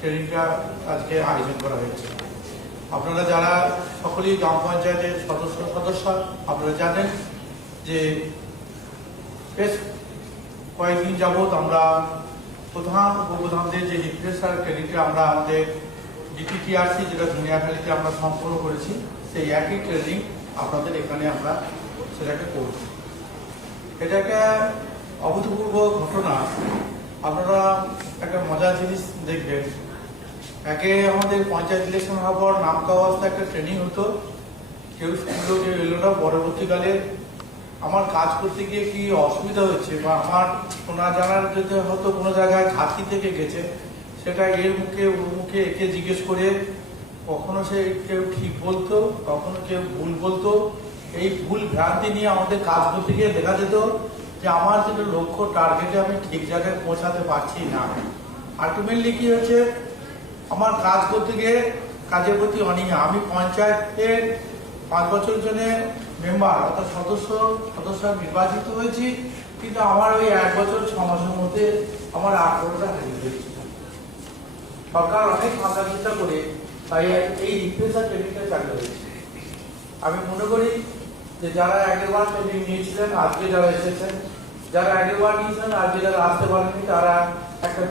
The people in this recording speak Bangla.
ট্রেনিংটা আজকে আয়োজন করা হয়েছে। আপনারা যারা সকলেই গ্রাম পঞ্চায়েতের সদস্য সদস্য, আপনারা জানেন যে বেশ কয়েকদিন যাবৎ আমরা প্রধান উপপ্রধানদের যে রিফ্রেশার ট্রেনিংটা আমরা আমাদের ডিপিটিআরসি যেটা দুনিয়াখালীতে আমরা সম্পন্ন করেছি, সেই একই ট্রেনিং আপনাদের এখানে আমরা সেটাকে করছি এটা একটা অভূতপূর্ব ঘটনা। আপনারা একটা মজার জিনিস দেখবেন একে আমাদের পঞ্চায়েত ইলেকশন হওয়ার পর নামকা অবস্থা একটা ট্রেনিং হতো। কেউ শুনলো কেউ এলো না। পরবর্তীকালে আমার কাজ করতে গিয়ে কি অসুবিধা হচ্ছে বা আমার শোনা জানার যদি হয়তো কোনো জায়গায় ঘাটতি থেকে গেছে, সেটা এর মুখে, ওর মুখে একে জিজ্ঞেস করে কখনো সে কেউ ঠিক বলতো, কখনো কেউ ভুল বলতো। এই ভুল ভ্রান্তি নিয়ে আমাদের কাজ করতে গিয়ে দেখা যেত যে আমার যেটা লক্ষ্য টার্গেটে আমি ঠিক জায়গায় পৌঁছাতে পারছি না। আলটিমেটলি কি হচ্ছে আমার কাজ করতে গিয়ে কাজের প্রতি অনীহা। আমি পঞ্চায়েতের পাঁচ বছর জন্য মেম্বার অর্থাৎ সদস্য সদস্য নির্বাচিত হয়েছি, কিন্তু আমার ওই এক বছর, ছ মাসের মধ্যে আমার আগ্রহটা হারিয়ে ফেলছি সরকার অনেক মাথা চিন্তা করে তাই এই রিফ্রেশার ট্রেনিংটা চালু হয়েছে। আমি মনে করি যে যারা আগেরবার ট্রেনিং নিয়েছিলেন, আজকে যারা এসেছেন, যারা আগেরবার নিয়েছিলেন, আজকে যারা আসতে পারেনি তারা একটা